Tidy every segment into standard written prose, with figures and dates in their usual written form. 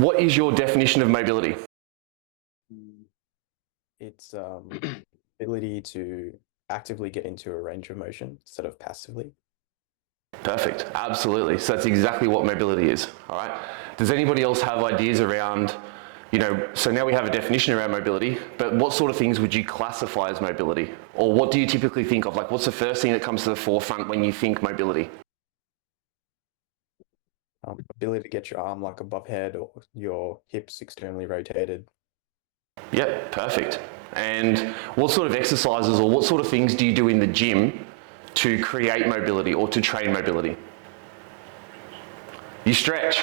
What is your definition of mobility? It's ability to actively get into a range of motion instead of passively. Perfect, absolutely. So that's exactly what mobility is, all right? Does anybody else have ideas around, so now we have a definition around mobility, but what sort of things would you classify as mobility? Or what do you typically think of? Like, what's the first thing that comes to the forefront when you think mobility? Ability to get your arm like above head or your hips externally rotated. Yep, perfect. And what sort of exercises or what sort of things do you do in the gym to create mobility or to train mobility? You stretch.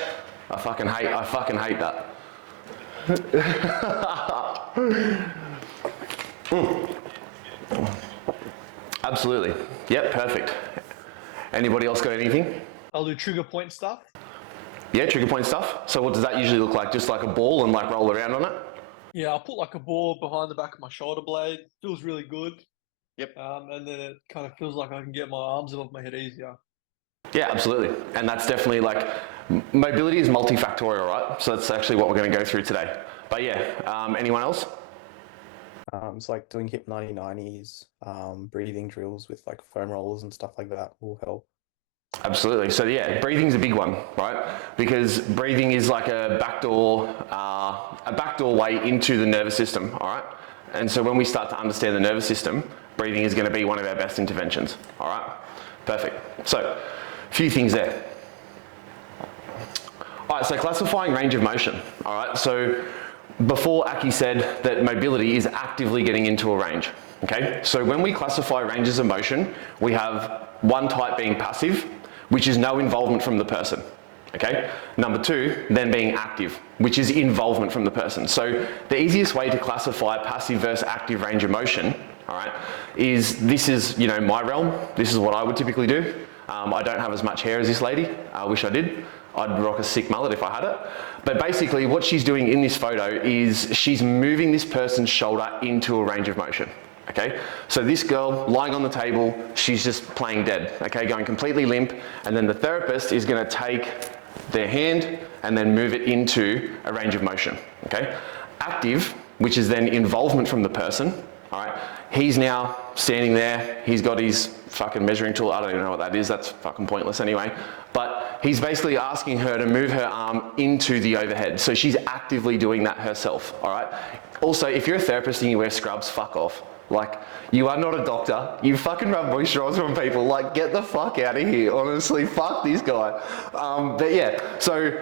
I fucking hate that. Absolutely. Yep, perfect. Anybody else got anything? I'll do trigger point stuff. Yeah, trigger point stuff. So what does that usually look like? Just like a ball and like roll around on it? Yeah, I'll put like a ball behind the back of my shoulder blade. Feels really good. Yep. And then it kind of feels like I can get my arms above my head easier. Yeah, absolutely. And that's definitely like, mobility is multifactorial, right? So that's actually what we're going to go through today. But yeah, anyone else? It's like doing hip 90-90s, breathing drills with like foam rollers and stuff like that will help. Absolutely. So yeah, breathing's a big one, right? Because breathing is like a backdoor way into the nervous system, all right? And so when we start to understand the nervous system, breathing is going to be one of our best interventions, all right? Perfect. So, a few things there. All right, so classifying range of motion, all right? So before Aki said that mobility is actively getting into a range, okay? So when we classify ranges of motion, we have one type being passive, which is no involvement from the person, okay? Number two, then being active, which is involvement from the person. So the easiest way to classify passive versus active range of motion, all right, is this is, my realm. This is what I would typically do. I don't have as much hair as this lady. I wish I did. I'd rock a sick mullet if I had it. But basically what she's doing in this photo is she's moving this person's shoulder into a range of motion. Okay, so this girl lying on the table, she's just playing dead, okay, going completely limp, and then the therapist is going to take their hand and then move it into a range of motion, okay? Active, which is then involvement from the person, all right, he's now standing there, he's got his fucking measuring tool, I don't even know what that is, that's fucking pointless anyway, but he's basically asking her to move her arm into the overhead, so she's actively doing that herself, all right? Also, if you're a therapist and you wear scrubs, fuck off. Like, you are not a doctor. You fucking rub moisturizer on people. Like, get the fuck out of here. Honestly, fuck this guy. But yeah, so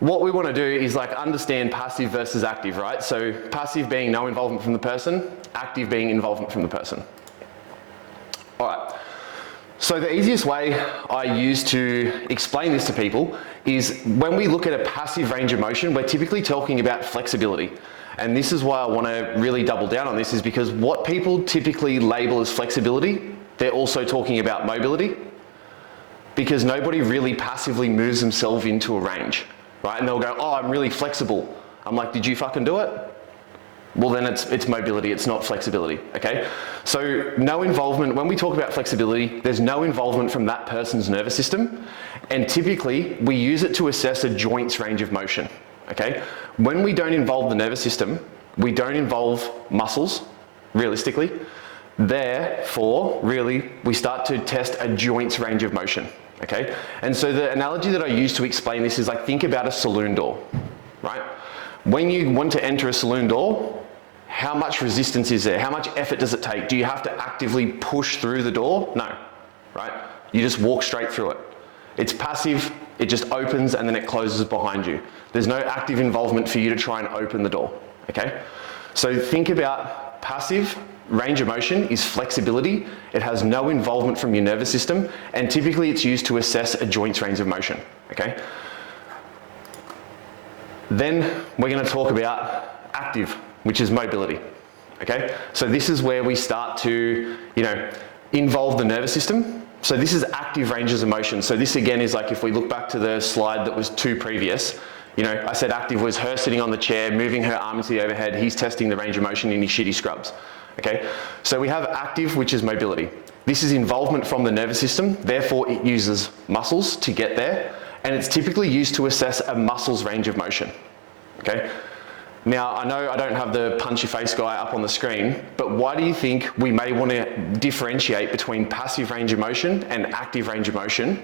what we want to do is like understand passive versus active, right? So passive being no involvement from the person, active being involvement from the person. All right. So the easiest way I use to explain this to people is when we look at a passive range of motion, we're typically talking about flexibility. And this is why I want to really double down on this, is because what people typically label as flexibility, they're also talking about mobility, because nobody really passively moves themselves into a range, right? And they'll go, oh, I'm really flexible. I'm like, did you fucking do it? Well, then it's mobility, it's not flexibility, okay? So no involvement, when we talk about flexibility, there's no involvement from that person's nervous system, and typically we use it to assess a joint's range of motion. Okay? When we don't involve the nervous system, we don't involve muscles, realistically. Therefore, really, we start to test a joint's range of motion. Okay? And so the analogy that I use to explain this is like, think about a saloon door, right? When you want to enter a saloon door, how much resistance is there? How much effort does it take? Do you have to actively push through the door? No, right? You just walk straight through it. It's passive, it just opens and then it closes behind you. There's no active involvement for you to try and open the door, okay? So think about passive range of motion is flexibility. It has no involvement from your nervous system, and typically it's used to assess a joint's range of motion, okay? Then we're going to talk about active, which is mobility, okay? So this is where we start to, involve the nervous system. So this is active ranges of motion. So this again is like, if we look back to the slide that was two previous, I said active was her sitting on the chair, moving her arm into the overhead. He's testing the range of motion in his shitty scrubs, okay? So we have active, which is mobility. This is involvement from the nervous system. Therefore, it uses muscles to get there. And it's typically used to assess a muscle's range of motion, okay? Now, I know I don't have the punchy face guy up on the screen, but why do you think we may want to differentiate between passive range of motion and active range of motion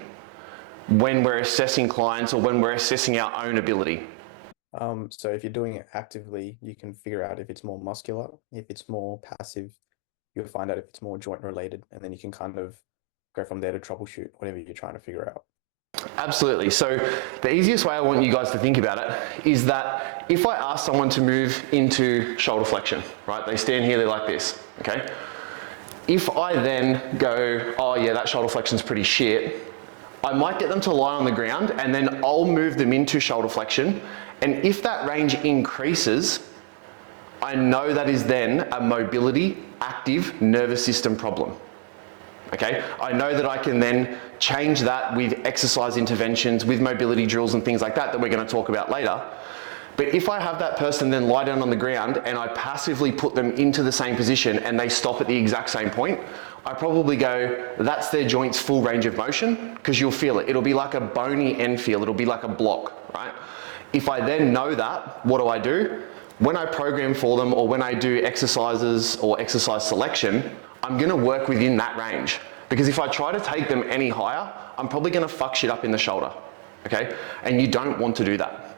when we're assessing clients or when we're assessing our own ability? So if you're doing it actively, you can figure out if it's more muscular. If it's more passive, you'll find out if it's more joint related, and then you can kind of go from there to troubleshoot whatever you're trying to figure out. Absolutely. So the easiest way I want you guys to think about it is that if I ask someone to move into shoulder flexion, right? They stand here, they're like this, okay? If I then go, oh yeah, that shoulder flexion's pretty shit, I might get them to lie on the ground and then I'll move them into shoulder flexion. And if that range increases, I know that is then a mobility, active nervous system problem. Okay, I know that I can then change that with exercise interventions, with mobility drills and things like that we're going to talk about later. But if I have that person then lie down on the ground and I passively put them into the same position and they stop at the exact same point, I probably go, that's their joint's full range of motion, because you'll feel it. It'll be like a bony end feel. It'll be like a block, right? If I then know that, what do? When I program for them or when I do exercises or exercise selection, I'm going to work within that range, because if I try to take them any higher, I'm probably going to fuck shit up in the shoulder, okay? And you don't want to do that.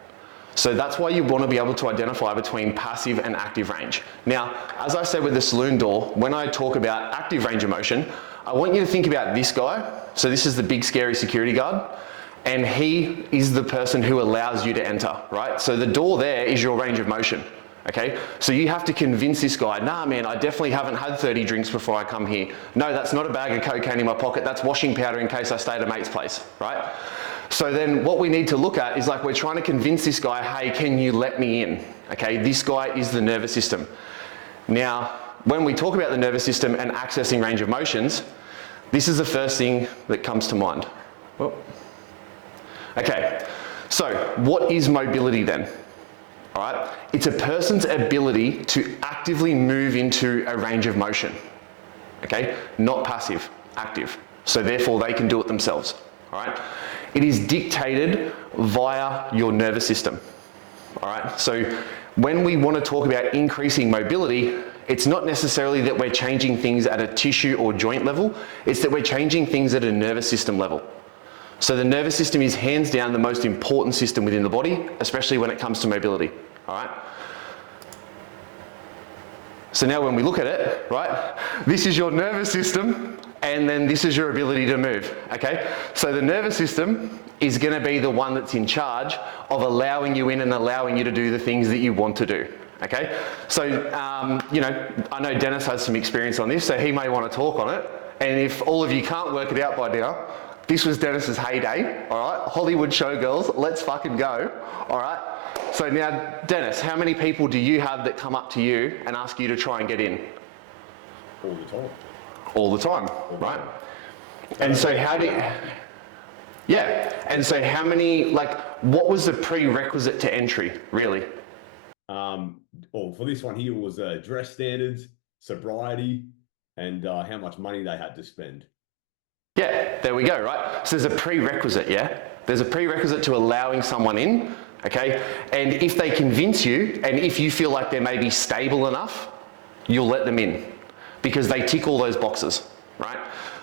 So that's why you want to be able to identify between passive and active range. Now, as I said with the saloon door, when I talk about active range of motion, I want you to think about this guy. So this is the big scary security guard, and he is the person who allows you to enter, right? So the door there is your range of motion. Okay, so you have to convince this guy, nah man, I definitely haven't had 30 drinks before I come here. No, that's not a bag of cocaine in my pocket, that's washing powder in case I stay at a mate's place, right? So then what we need to look at is like, we're trying to convince this guy, hey, can you let me in? Okay, this guy is the nervous system. Now, when we talk about the nervous system and accessing range of motions, this is the first thing that comes to mind. Oh. Okay, so what is mobility then? All right, it's a person's ability to actively move into a range of motion, okay? Not passive, active. So therefore they can do it themselves, all right? It is dictated via your nervous system, all right? So when we want to talk about increasing mobility, it's not necessarily that we're changing things at a tissue or joint level, it's that we're changing things at a nervous system level. So the nervous system is hands down the most important system within the body, especially when it comes to mobility, all right? So now when we look at it, right, this is your nervous system, and then this is your ability to move, okay? So the nervous system is gonna be the one that's in charge of allowing you in and allowing you to do the things that you want to do, okay? So, you know, I know Dennis has some experience on this, so he may want to talk on it, and if all of you can't work it out by now, this was Dennis's heyday, all right? Hollywood showgirls, let's fucking go, all right? So now, Dennis, how many people do you have that come up to you and ask you to try and get in? All the time. All the time, right? And so how do you, yeah, and so how many, like, what was the prerequisite to entry, really? Well, for this one here was dress standards, sobriety, and how much money they had to spend. Yeah, there we go, right? So there's a prerequisite, yeah? There's a prerequisite to allowing someone in, okay? And if they convince you, and if you feel like they're maybe stable enough, you'll let them in, because they tick all those boxes, right?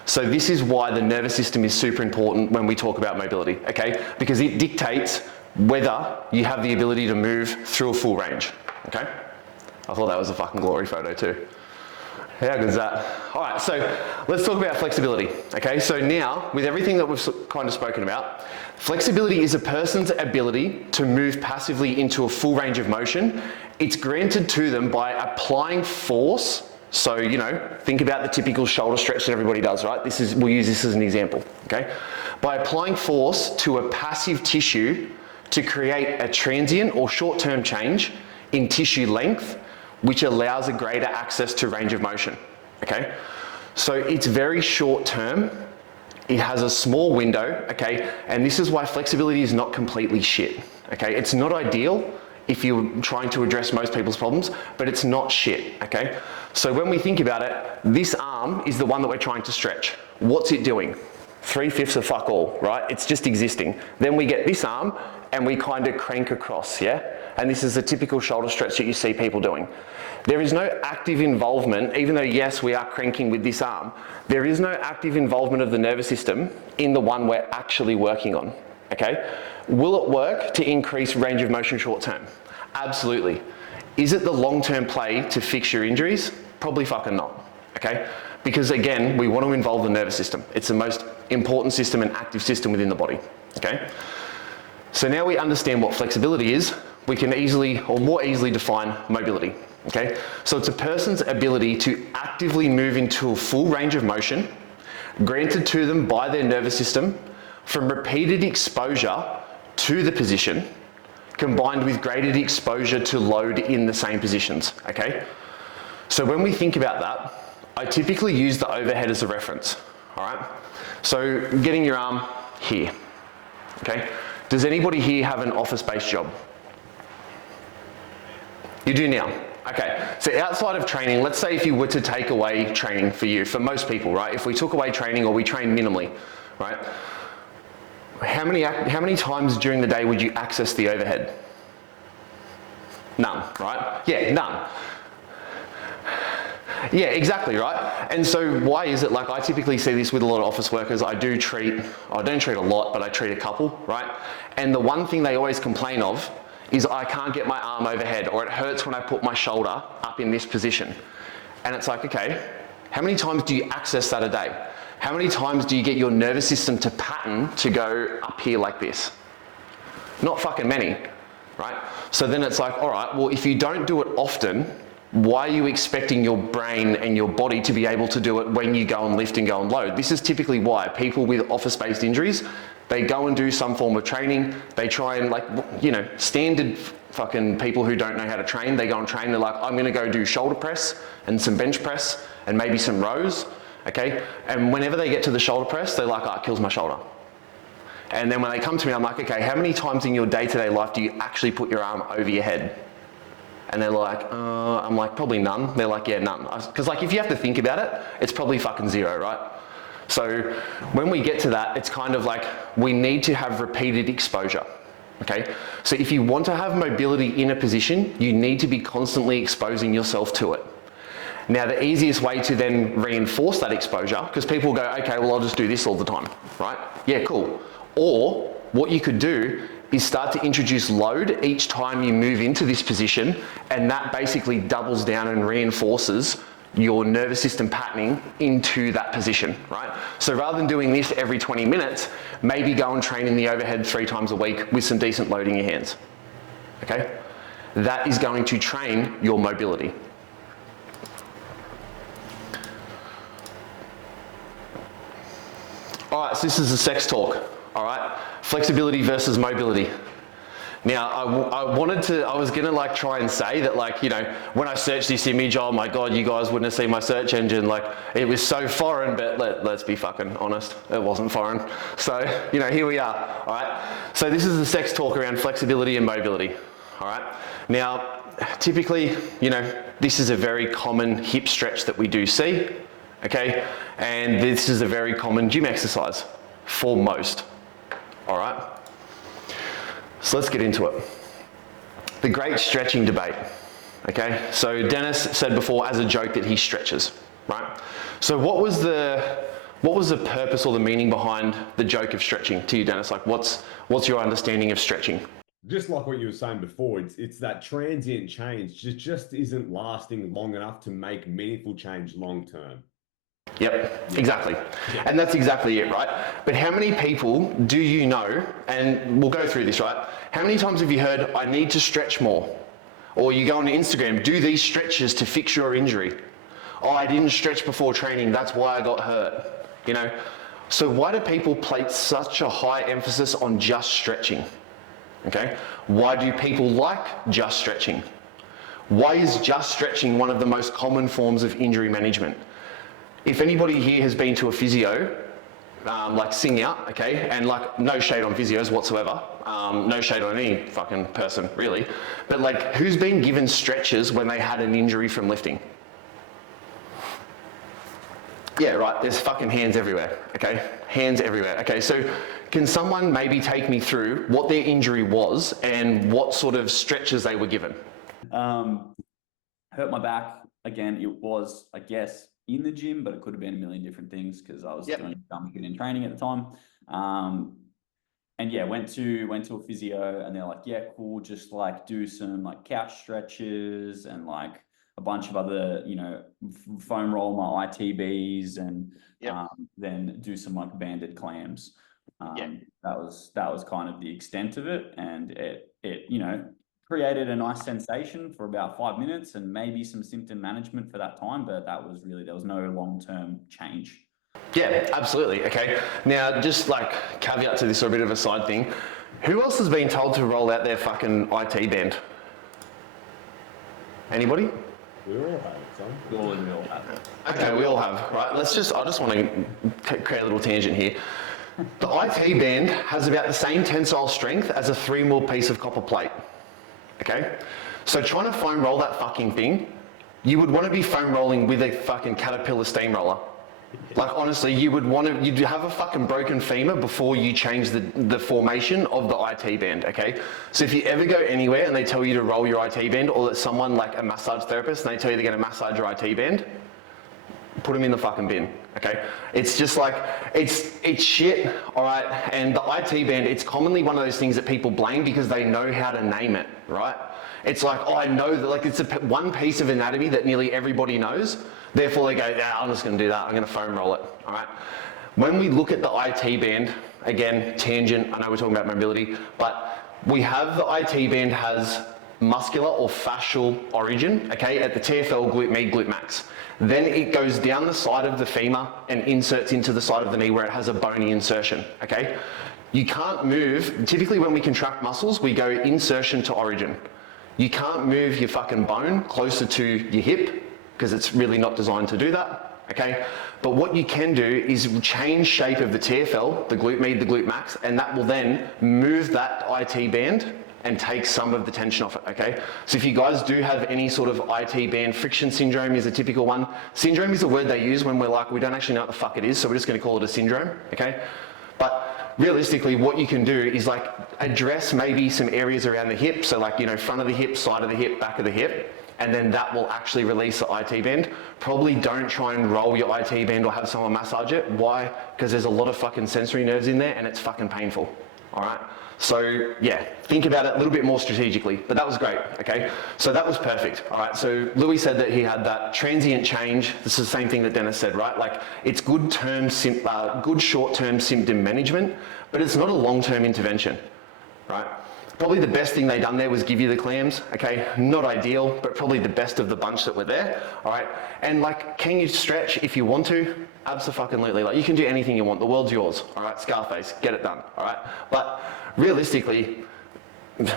So this is why the nervous system is super important when we talk about mobility, okay? Because it dictates whether you have the ability to move through a full range, okay? I thought that was a fucking glory photo too. How good is that? All right, so let's talk about flexibility, okay? So now, with everything that we've kind of spoken about, flexibility is a person's ability to move passively into a full range of motion. It's granted to them by applying force. So, you know, think about the typical shoulder stretch that everybody does, right? We'll use this as an example, okay? By applying force to a passive tissue to create a transient or short-term change in tissue length, which allows a greater access to range of motion, okay? So it's very short term, it has a small window, okay? And this is why flexibility is not completely shit, okay? It's not ideal if you're trying to address most people's problems, but it's not shit, okay? So when we think about it, this arm is the one that we're trying to stretch. What's it doing? 3/5 of fuck all, right? It's just existing. Then we get this arm and we kind of crank across, yeah? And this is a typical shoulder stretch that you see people doing. There is no active involvement, even though yes, we are cranking with this arm, there is no active involvement of the nervous system in the one we're actually working on, okay? Will it work to increase range of motion short term? Absolutely. Is it the long-term play to fix your injuries? Probably fucking not, okay? Because again, we want to involve the nervous system. It's the most important system and active system within the body, okay? So now we understand what flexibility is, we can easily or more easily define mobility, okay? So it's a person's ability to actively move into a full range of motion granted to them by their nervous system from repeated exposure to the position combined with graded exposure to load in the same positions, okay? So when we think about that, I typically use the overhead as a reference, all right? So getting your arm here, okay? Does anybody here have an office-based job? You do now, okay. So outside of training, let's say if you were to take away training for you, for most people, right? If we took away training or we train minimally, right? How many times during the day would you access the overhead? None, right? Yeah, none. Yeah, exactly, right? And so why is it, like I typically see this with a lot of office workers, I don't treat a lot, but I treat a couple, right? And the one thing they always complain of is I can't get my arm overhead, or it hurts when I put my shoulder up in this position. And it's like, okay, how many times do you access that a day? How many times do you get your nervous system to pattern to go up here like this? Not fucking many, right? So then it's like, all right, well, if you don't do it often, why are you expecting your brain and your body to be able to do it when you go and lift and go and load? This is typically why people with office-based injuries, they go and do some form of training. They try and, like, you know, standard fucking people who don't know how to train, they go and train. They're like, I'm going to go do shoulder press and some bench press and maybe some rows, okay? And whenever they get to the shoulder press, they're like, oh, it kills my shoulder. And then when they come to me, I'm like, okay, how many times in your day-to-day life do you actually put your arm over your head? And they're like, I'm like, probably none. They're like, yeah, none. Because like, if you have to think about it, it's probably fucking zero, right? So when we get to that, it's kind of like, we need to have repeated exposure, okay? So if you want to have mobility in a position, you need to be constantly exposing yourself to it. Now, the easiest way to then reinforce that exposure, because people go, okay, well, I'll just do this all the time, right? Yeah, cool. Or what you could do is start to introduce load each time you move into this position, and that basically doubles down and reinforces your nervous system patterning into that position, right? So rather than doing this every 20 minutes, maybe go and train in the overhead 3 times a week with some decent load in your hands, okay? That is going to train your mobility. All right, so this is the sex talk, all right? Flexibility versus mobility. Now, I was gonna like try and say that, like, you know, when I searched this image, oh my God, you guys wouldn't have seen my search engine, like, it was so foreign, but let's be fucking honest, it wasn't foreign. So, you know, here we are, all right? So this is the sex talk around flexibility and mobility, all right? Now, typically, you know, this is a very common hip stretch that we do see, okay? And this is a very common gym exercise for most, all right? So let's get into it. The great stretching debate, okay? So Dennis said before as a joke that he stretches, right? So what was the purpose or the meaning behind the joke of stretching to you, Dennis? Like what's your understanding of stretching? Just like what you were saying before, it's that transient change just isn't lasting long enough to make meaningful change long term. Yep, exactly. And that's exactly it, right? But how many people do you know, and we'll go through this, right? How many times have you heard, I need to stretch more? Or you go on Instagram, do these stretches to fix your injury. Oh, I didn't stretch before training, that's why I got hurt, you know? So why do people place such a high emphasis on just stretching? Okay? Why do people like just stretching? Why is just stretching one of the most common forms of injury management? If anybody here has been to a physio, like Sing Out, okay, and like no shade on physios whatsoever, no shade on any fucking person really, but like who's been given stretches when they had an injury from lifting? Yeah, right, there's fucking hands everywhere, okay? Hands everywhere, okay? So can someone maybe take me through what their injury was and what sort of stretches they were given? Hurt my back. Again, it was, I guess, in the gym, but it could have been a million different things because I was doing jumping in training at the time. And yeah, went to a physio, and they're like, yeah, cool, just like do some like couch stretches and like a bunch of other, you know, foam roll my ITBs and then do some like banded clams. That was kind of the extent of it, and it you know, created a nice sensation for about 5 minutes and maybe some symptom management for that time, but that was really, there was no long-term change. Yeah, absolutely. Okay. Now, just like caveat to this or a bit of a side thing, who else has been told to roll out their fucking IT band? Anybody? We all have it, son. We all have it. Okay, we all have, right? I just want to create a little tangent here. The IT band has about the same tensile strength as a 3mm piece of copper plate. Okay? So trying to foam roll that fucking thing, you would want to be foam rolling with a fucking Caterpillar steamroller. Like honestly, you'd have a fucking broken femur before you change the formation of the IT band, okay? So if you ever go anywhere and they tell you to roll your IT band, or that someone like a massage therapist and they tell you they're gonna massage your IT band, put them in the fucking bin, okay? It's just like, it's shit, all right? And the IT band, it's commonly one of those things that people blame because they know how to name it, right? It's like, oh, I know that, like it's one piece of anatomy that nearly everybody knows. Therefore they go, yeah, I'm just gonna do that. I'm gonna foam roll it, all right? When we look at the IT band, again, tangent, I know we're talking about mobility, but we have the IT band has muscular or fascial origin, okay, at the TFL, glute med, glute max. Then it goes down the side of the femur and inserts into the side of the knee where it has a bony insertion, okay? You can't move, typically when we contract muscles, we go insertion to origin. You can't move your fucking bone closer to your hip because it's really not designed to do that, okay? But what you can do is change shape of the TFL, the glute med, the glute max, and that will then move that IT band and take some of the tension off it, okay? So if you guys do have any sort of IT band, friction syndrome is a typical one. Syndrome is a word they use when we're like, we don't actually know what the fuck it is, so we're just gonna call it a syndrome, okay? But realistically, what you can do is like address maybe some areas around the hip, so like, you know, front of the hip, side of the hip, back of the hip, and then that will actually release the IT band. Probably don't try and roll your IT band or have someone massage it. Why? Because there's a lot of fucking sensory nerves in there and it's fucking painful, all right? So yeah, think about it a little bit more strategically, but that was great, okay? So that was perfect, all right? So Louis said that he had that transient change. This is the same thing that Dennis said, right? Like it's good short-term symptom management, but it's not a long-term intervention, right? Probably the best thing they done there was give you the clams, okay? Not ideal, but probably the best of the bunch that were there, all right? And like, can you stretch if you want to? Abso-fucking-lutely. Like you can do anything you want. The world's yours, all right? Scarface, get it done, all right? But realistically,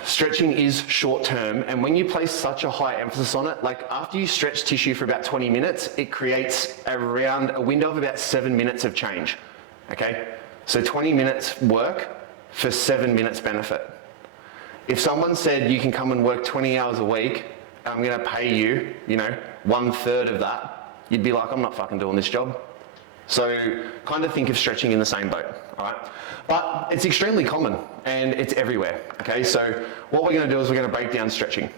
stretching is short term, and when you place such a high emphasis on it, like after you stretch tissue for about 20 minutes, it creates around a window of about 7 minutes of change, okay? So 20 minutes work for 7 minutes benefit. If someone said you can come and work 20 hours a week, and I'm gonna pay you, you know, 1/3 of that, you'd be like, I'm not fucking doing this job. So kind of think of stretching in the same boat, all right? But it's extremely common and it's everywhere, okay? So what we're gonna do is we're gonna break down stretching.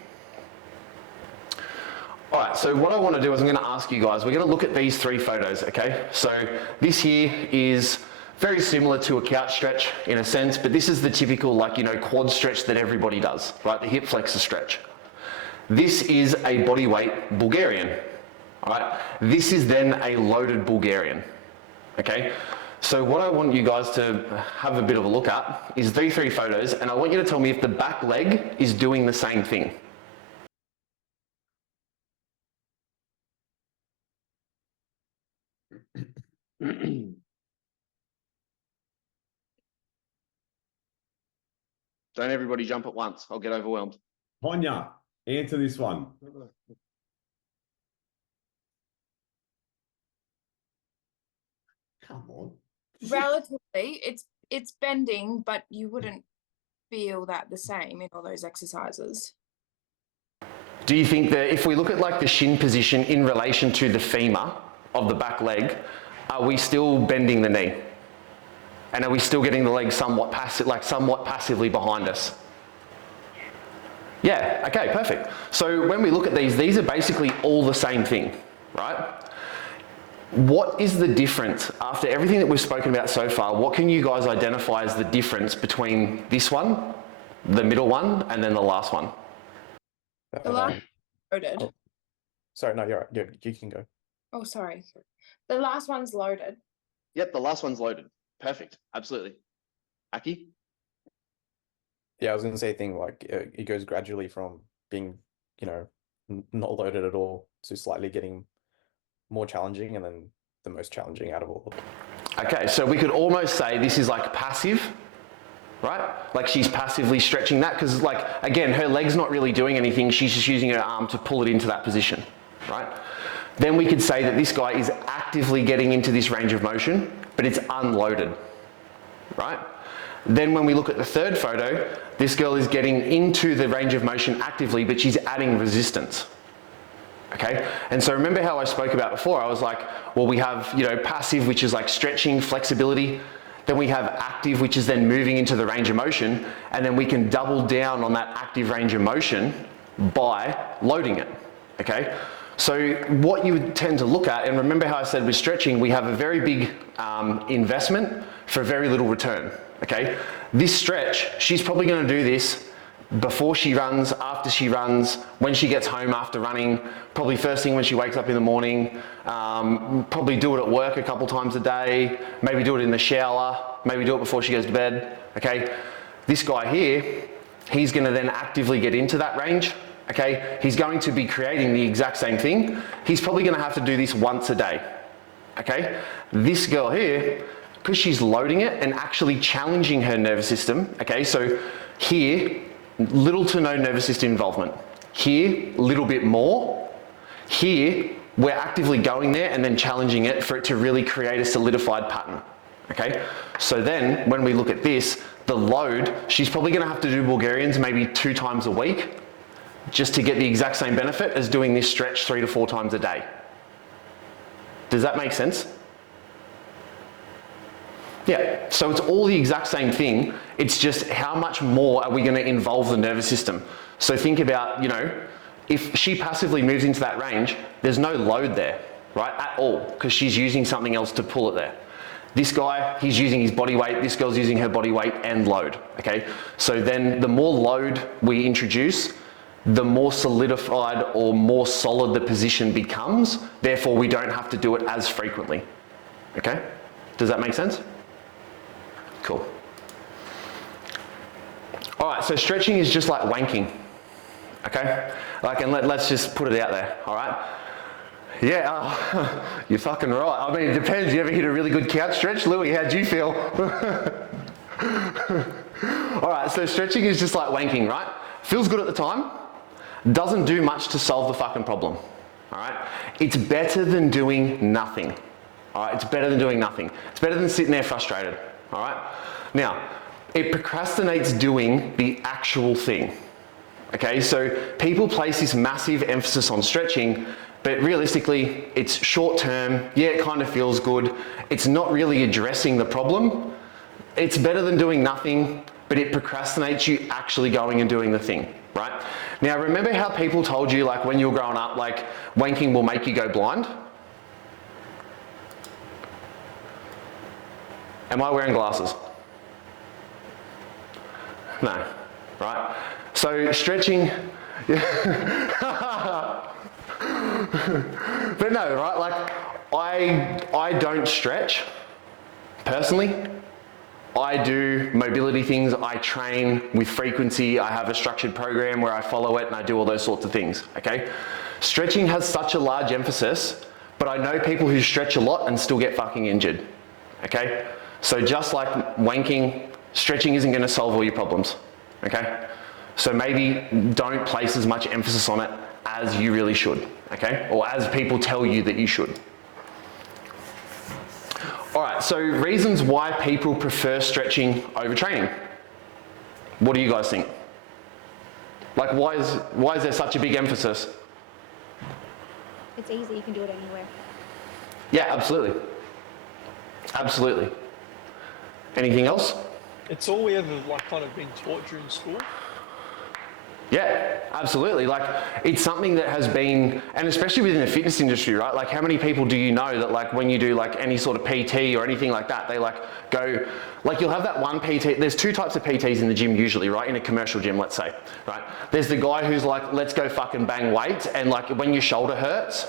All right, so what I wanna do is I'm gonna ask you guys, we're gonna look at these 3 photos, okay? So this here is very similar to a couch stretch in a sense, but this is the typical, like, you know, quad stretch that everybody does, right? The hip flexor stretch. This is a body weight Bulgarian, all right? This is then a loaded Bulgarian, okay? So what I want you guys to have a bit of a look at is these 3 photos, and I want you to tell me if the back leg is doing the same thing. Don't everybody jump at once. I'll get overwhelmed. Honya, answer this one. Come on. Relatively, it's bending, but you wouldn't feel that the same in all those exercises. Do you think that if we look at like the shin position in relation to the femur of the back leg, are we still bending the knee? And are we still getting the legs somewhat passively behind us? Yeah, okay, perfect. So when we look at these are basically all the same thing, right? What is the difference after everything that we've spoken about so far? What can you guys identify as the difference between this one, the middle one, and then the last one? The last loaded. Oh. Sorry, no, you're right. You can go. Oh, sorry. The last one's loaded. Yep, the last one's loaded. Perfect, absolutely. Aki? Yeah, I was going to say thing like it goes gradually from being, you know, not loaded at all to slightly getting more challenging and then the most challenging out of all. Okay, so we could almost say this is like passive, right? Like she's passively stretching that because like, again, her leg's not really doing anything. She's just using her arm to pull it into that position, right? Then we could say that this guy is actively getting into this range of motion, but it's unloaded, right? Then when we look at the third photo, this girl is getting into the range of motion actively, but she's adding resistance. Okay, and so remember how I spoke about before, I was like, well, we have, you know, passive, which is like stretching, flexibility. Then we have active, which is then moving into the range of motion. And then we can double down on that active range of motion by loading it, okay? So what you would tend to look at, and remember how I said with stretching, we have a very big investment for very little return, okay? This stretch, she's probably gonna do this before she runs, after she runs, when she gets home after running, probably first thing when she wakes up in the morning, probably do it at work a couple times a day, maybe do it in the shower, maybe do it before she goes to bed, okay? This guy here, he's gonna then actively get into that range, okay? He's going to be creating the exact same thing. He's probably gonna have to do this once a day, okay? This girl here, because she's loading it and actually challenging her nervous system, okay? So here, little to no nervous system involvement. Here, a little bit more. Here, we're actively going there and then challenging it for it to really create a solidified pattern, okay? So then, when we look at this, the load, she's probably gonna have to do Bulgarians maybe 2 times a week just to get the exact same benefit as doing this stretch 3 to 4 times a day. Does that make sense? Yeah, so it's all the exact same thing. It's just how much more are we going to involve the nervous system? So think about, you know, if she passively moves into that range, there's no load there, right, at all, because she's using something else to pull it there. This guy, he's using his body weight, this girl's using her body weight and load, okay? So then the more load we introduce, the more solidified or more solid the position becomes, therefore we don't have to do it as frequently, okay? Does that make sense? Cool. All right, so stretching is just like wanking, okay? Like, and let's just put it out there, all right? Yeah, you're fucking right. I mean, it depends. You ever hit a really good couch stretch? Louis, how'd you feel? All right, so stretching is just like wanking, right? Feels good at the time, doesn't do much to solve the fucking problem, all right? It's better than doing nothing, all right? It's better than doing nothing. It's better than sitting there frustrated. All right. Now, it procrastinates doing the actual thing. Okay, so people place this massive emphasis on stretching, but realistically, it's short term. Yeah, it kind of feels good. It's not really addressing the problem. It's better than doing nothing, but it procrastinates you actually going and doing the thing, right? Now, remember how people told you, like when you were growing up, like wanking will make you go blind? Am I wearing glasses? No, right? So stretching, but no, right? Like I don't stretch personally. I do mobility things. I train with frequency. I have a structured program where I follow it and I do all those sorts of things, okay? Stretching has such a large emphasis, but I know people who stretch a lot and still get fucking injured, okay? So just like wanking, stretching isn't going to solve all your problems, okay? So maybe don't place as much emphasis on it as you really should, okay? Or as people tell you that you should. All right, so reasons why people prefer stretching over training. What do you guys think? Like why is there such a big emphasis? It's easy, you can do it anywhere. Yeah, absolutely. Absolutely. Anything else? It's all we ever like kind of been taught during school. Yeah, absolutely. Like, it's something that has been, and especially within the fitness industry, right? Like, how many people do you know that, like, when you do like any sort of PT or anything like that, they like go, like, you'll have that one PT. There's two types of PTs in the gym usually, right? In a commercial gym, let's say, right? There's the guy who's like, let's go fucking bang weights, and like, when your shoulder hurts,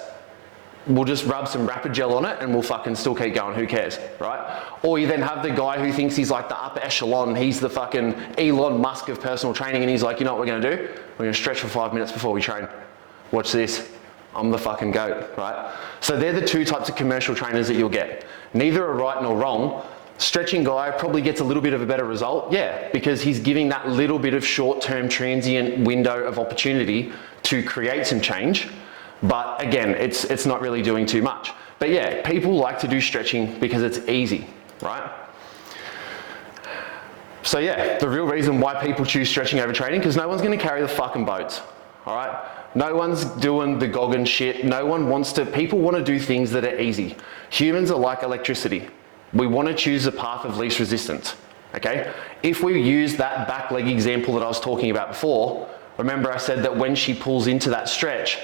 we'll just rub some rapid gel on it and we'll fucking still keep going, who cares, right? Or you then have the guy who thinks he's like the upper echelon, he's the fucking Elon Musk of personal training, and he's like, you know what we're gonna do? We're gonna stretch for 5 minutes before we train. Watch this, I'm the fucking goat, right? So they're the two types of commercial trainers that you'll get. Neither are right nor wrong. Stretching guy probably gets a little bit of a better result, yeah, because he's giving that little bit of short-term transient window of opportunity to create some change. But again, it's not really doing too much. But yeah, people like to do stretching because it's easy, right? So yeah, the real reason why people choose stretching over training, because no one's gonna carry the fucking boats, all right? No one's doing the Goggin shit. No one wants to, people wanna do things that are easy. Humans are like electricity. We wanna choose the path of least resistance, okay? If we use that back leg example that I was talking about before, remember I said that when she pulls into that stretch,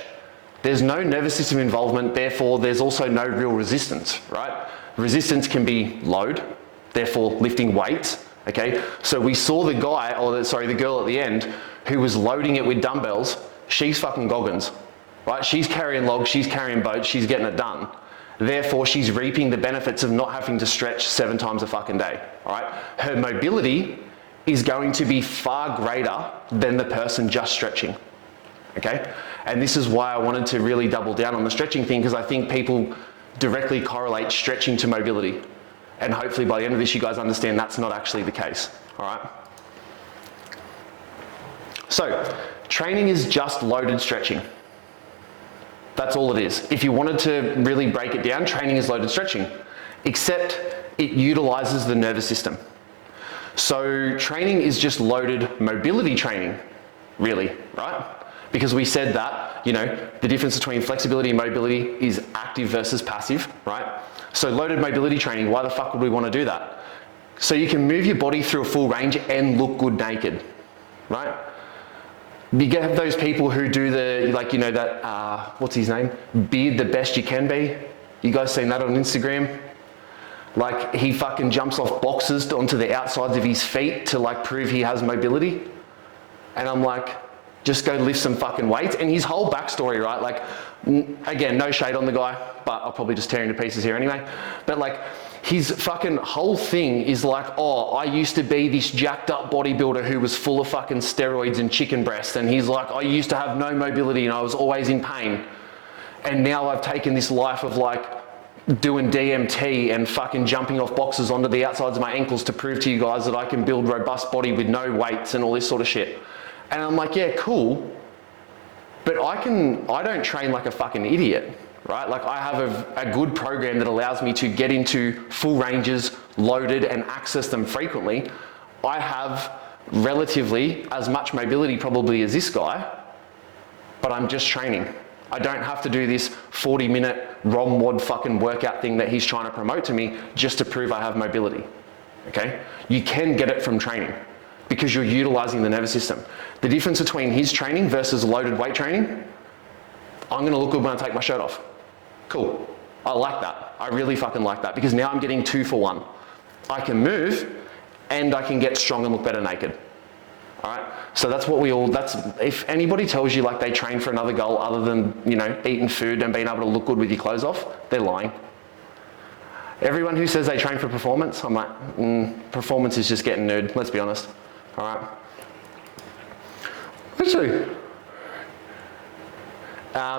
there's no nervous system involvement, therefore there's also no real resistance, right? Resistance can be load, therefore lifting weights, okay? So we saw the guy, or the girl at the end, who was loading it with dumbbells. She's fucking Goggins, right? She's carrying logs, she's carrying boats, she's getting it done. Therefore, she's reaping the benefits of not having to stretch 7 times a fucking day, all right? Her mobility is going to be far greater than the person just stretching, okay? And this is why I wanted to really double down on the stretching thing, because I think people directly correlate stretching to mobility. And hopefully by the end of this, you guys understand that's not actually the case, all right? So, training is just loaded stretching. That's all it is. If you wanted to really break it down, training is loaded stretching, except it utilizes the nervous system. So training is just loaded mobility training, really, right? Because we said that, you know, the difference between flexibility and mobility is active versus passive, right? So loaded mobility training, why the fuck would we want to do that? So you can move your body through a full range and look good naked, right? You get those people who do the, like, you know, that, what's his name? Beard the best you can be. You guys seen that on Instagram? Like, he fucking jumps off boxes onto the outsides of his feet to like prove he has mobility. And I'm like, just go lift some fucking weights. And his whole backstory, right? Like, again, no shade on the guy, but I'll probably just tear him to pieces here anyway. But like, his fucking whole thing is like, oh, I used to be this jacked up bodybuilder who was full of fucking steroids and chicken breast. And he's like, I used to have no mobility and I was always in pain. And now I've taken this life of like doing DMT and fucking jumping off boxes onto the outsides of my ankles to prove to you guys that I can build robust body with no weights and all this sort of shit. And I'm like, yeah, cool. But I don't train like a fucking idiot, right? Like, I have a good program that allows me to get into full ranges, loaded, and access them frequently. I have relatively as much mobility probably as this guy, but I'm just training. I don't have to do this 40-minute ROM-WOD fucking workout thing that he's trying to promote to me just to prove I have mobility, okay? You can get it from training because you're utilizing the nervous system. The difference between his training versus loaded weight training, I'm gonna look good when I take my shirt off. Cool, I like that. I really fucking like that because now I'm getting 2 for 1. I can move and I can get strong and look better naked. All right, so that's what if anybody tells you like they train for another goal other than, you know, eating food and being able to look good with your clothes off, they're lying. Everyone who says they train for performance, I'm like, performance is just getting nude, let's be honest. All right. Actually,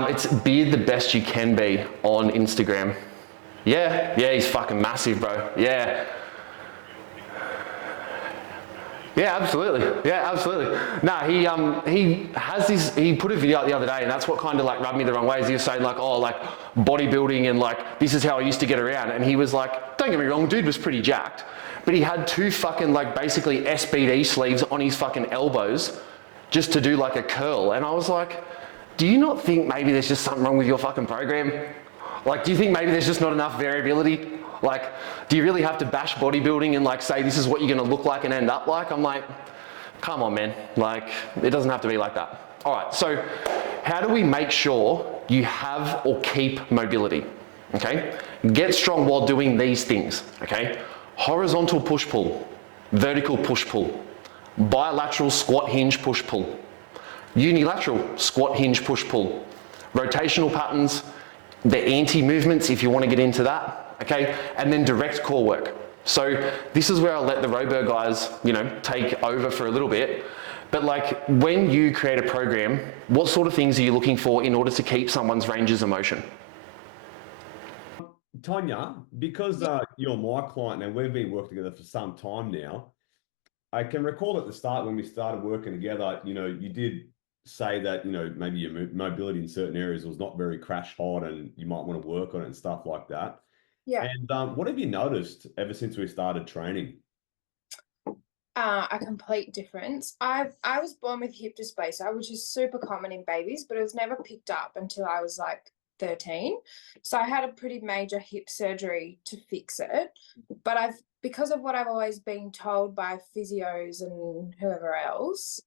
it's Beard the Best You Can Be on Instagram. Yeah, he's fucking massive, bro. Yeah. Yeah, absolutely. Yeah, absolutely. Nah, he has this, he put a video out the other day and that's what kind of like rubbed me the wrong way. Is he was saying like, oh, like bodybuilding and like, this is how I used to get around. And he was like, don't get me wrong, dude was pretty jacked. But he had 2 fucking like basically SBD sleeves on his fucking elbows just to do like a curl. And I was like, do you not think maybe there's just something wrong with your fucking program? Like, do you think maybe there's just not enough variability? Like, do you really have to bash bodybuilding and like say this is what you're going to look like and end up like? I'm like, come on, man. Like, it doesn't have to be like that. All right, so how do we make sure you have or keep mobility? Okay, get strong while doing these things. Okay, horizontal push-pull, vertical push-pull, bilateral squat hinge push-pull, unilateral squat hinge push-pull, rotational patterns, the anti-movements if you want to get into that, okay, and then direct core work. So this is where I'll let the Robo guys, you know, take over for a little bit. But like when you create a program, what sort of things are you looking for in order to keep someone's ranges of motion? Tanya, because you're my client and we've been working together for some time now, I can recall at the start when we started working together, you know, you did say that, you know, maybe your mobility in certain areas was not very crash hot and you might want to work on it and stuff like that. Yeah. And what have you noticed ever since we started training? A complete difference. I was born with hip dysplasia, which is super common in babies, but it was never picked up until I was like 13. So I had a pretty major hip surgery to fix it. But because of what I've always been told by physios and whoever else,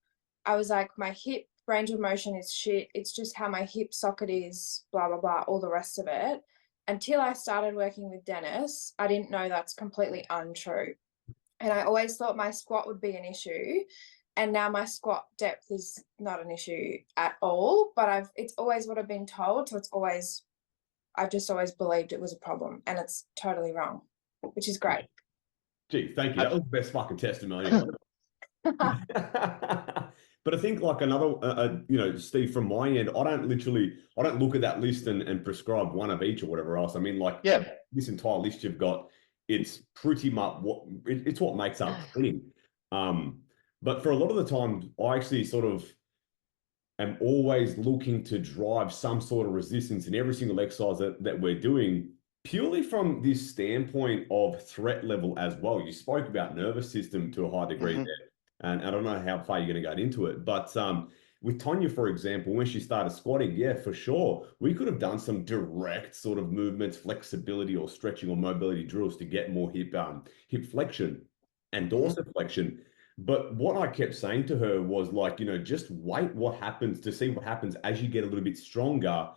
I was like, my hip range of motion is shit. It's just how my hip socket is, blah, blah, blah, all the rest of it. Until I started working with Dennis, I didn't know that's completely untrue. And I always thought my squat would be an issue. And now my squat depth is not an issue at all. But it's always what I've been told. So I've just always believed it was a problem. And it's totally wrong, which is great. Gee, thank you. That was the best fucking testimonial. But I think like another, you know, Steve, from my end, I don't look at that list and prescribe one of each or whatever else. I mean, like, Yeah. This entire list you've got, it's pretty much it's what makes up winning. But for a lot of the time, I actually sort of am always looking to drive some sort of resistance in every single exercise that we're doing, purely from this standpoint of threat level as well. You spoke about nervous system to a high degree there. And I don't know how far you're going to go into it, but with Tanya, for example, when she started squatting, yeah, for sure, we could have done some direct sort of movements, flexibility or stretching or mobility drills to get more hip flexion and dorsiflexion. But what I kept saying to her was like, you know, just wait to see what happens as you get a little bit stronger.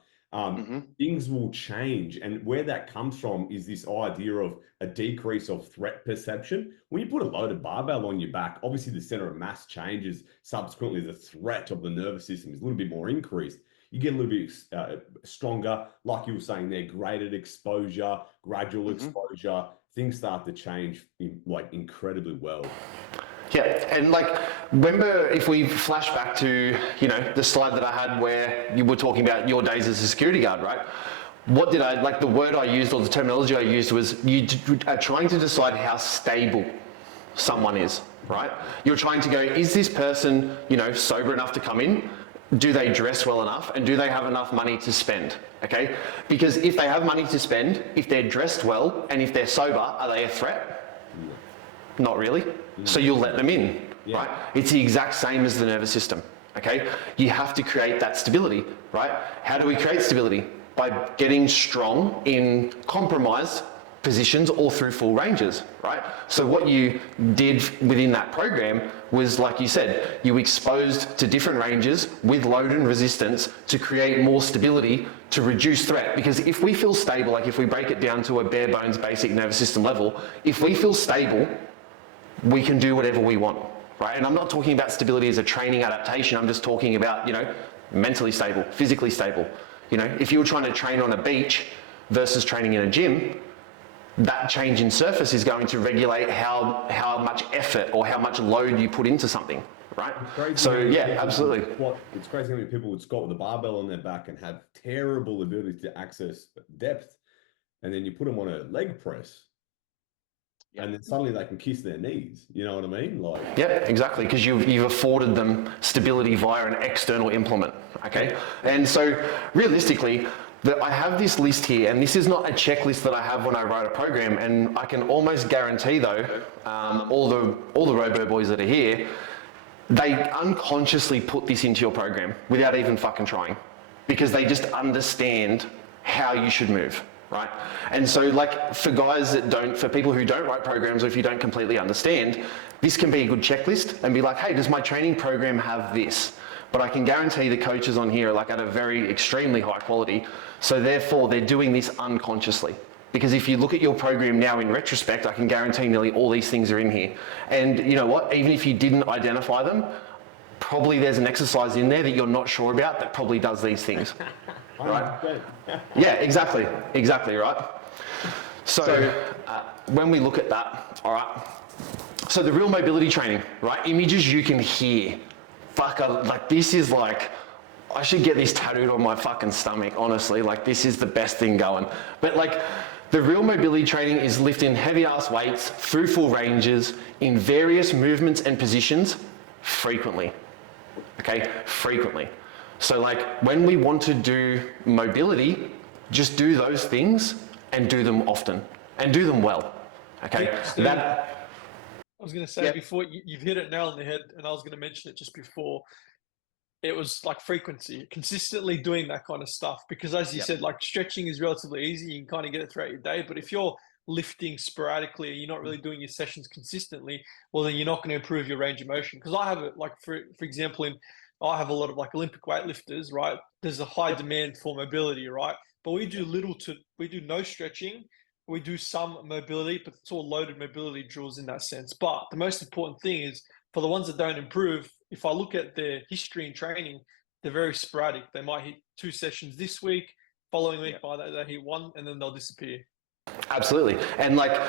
Things will change. And where that comes from is this idea of a decrease of threat perception. When you put a loaded barbell on your back, obviously the center of mass changes. Subsequently, the threat of the nervous system is a little bit more increased. You get a little bit stronger, like you were saying there, graded exposure, gradual exposure. Things start to change incredibly well. Yeah, and like, remember if we flash back to, you know, the slide that I had where you were talking about your days as a security guard, right? What did the word I used or the terminology I used was you are trying to decide how stable someone is, right? You're trying to go, is this person, you know, sober enough to come in? Do they dress well enough? And do they have enough money to spend? Okay? Because if they have money to spend, if they're dressed well, and if they're sober, are they a threat? Not really. So you'll let them in, right? It's the exact same as the nervous system, okay? You have to create that stability, right? How do we create stability? By getting strong in compromised positions or through full ranges, right? So what you did within that program was, like you said, you exposed to different ranges with load and resistance to create more stability to reduce threat. Because if we feel stable, like if we break it down to a bare bones basic nervous system level, if we feel stable, we can do whatever we want, right? And I'm not talking about stability as a training adaptation. I'm just talking about, you know, mentally stable, physically stable. You know, if you were trying to train on a beach versus training in a gym, that change in surface is going to regulate how much effort or how much load you put into something, right? So yeah, absolutely. It's crazy how many people would squat with a barbell on their back and have terrible ability to access depth. And then you put them on a leg press, and then suddenly they can kiss their knees. You know what I mean? Like, yeah, exactly, because you've afforded them stability via an external implement, okay? And so realistically, I have this list here, and this is not a checklist that I have when I write a program, and I can almost guarantee though, all the Robo boys that are here, they unconsciously put this into your program without even fucking trying, because they just understand how you should move, right? And so like for guys that don't, for people who don't write programs, or if you don't completely understand, this can be a good checklist and be like, hey, does my training program have this? But I can guarantee the coaches on here are like at a very extremely high quality. So therefore they're doing this unconsciously. Because if you look at your program now in retrospect, I can guarantee nearly all these things are in here. And you know what, even if you didn't identify them, probably there's an exercise in there that you're not sure about that probably does these things. Right? Yeah, exactly, right? So when we look at that, all right, so the real mobility training, right? Images you can hear. Fuck, like this is like, I should get this tattooed on my fucking stomach, honestly. Like this is the best thing going. But like the real mobility training is lifting heavy ass weights through full ranges in various movements and positions frequently. Okay, frequently. So like when we want to do mobility, just do those things and do them often and do them well. Okay, I was going to say Yep. before, you've hit it nail on the head, and I was going to mention it just before. It was like frequency, consistently doing that kind of stuff. Because as you said, like stretching is relatively easy. You can kind of get it throughout your day. But if you're lifting sporadically, you're not really doing your sessions consistently, well, then you're not going to improve your range of motion. Because I have it, like for example, I have a lot of like Olympic weightlifters, right? There's a high demand for mobility, right? But we do no stretching. We do some mobility, but it's all loaded mobility drills in that sense. But the most important thing is for the ones that don't improve, if I look at their history in training, they're very sporadic. They might hit 2 sessions this week, following week by that they hit 1, and then they'll disappear. Absolutely. And like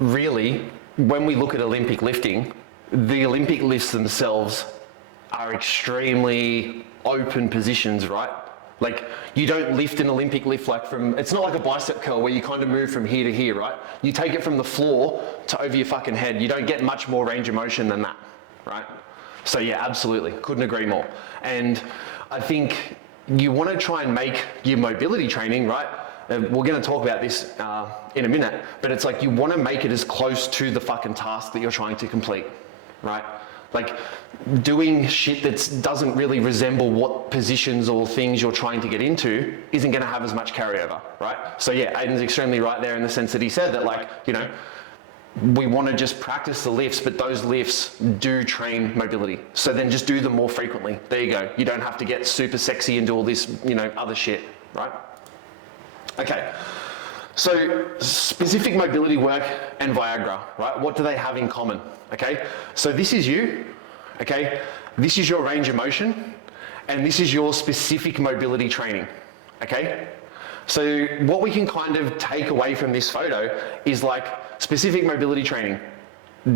really, when we look at Olympic lifting, the Olympic lifts themselves are extremely open positions, right? Like you don't lift an Olympic lift like from, it's not like a bicep curl where you kind of move from here to here, right? You take it from the floor to over your fucking head. You don't get much more range of motion than that, right? So yeah, absolutely, couldn't agree more. And I think you want to try and make your mobility training, right? We're going to talk about this in a minute, but it's like you want to make it as close to the fucking task that you're trying to complete, right? Like doing shit that doesn't really resemble what positions or things you're trying to get into isn't going to have as much carryover, right? So yeah, Aiden's extremely right there in the sense that he said that like, you know, we want to just practice the lifts, but those lifts do train mobility. So then just do them more frequently. There you go. You don't have to get super sexy and do all this, you know, other shit, right? Okay. So specific mobility work and Viagra, right? What do they have in common? Okay. So this is you, okay? This is your range of motion, and this is your specific mobility training, okay? So what we can kind of take away from this photo is like specific mobility training.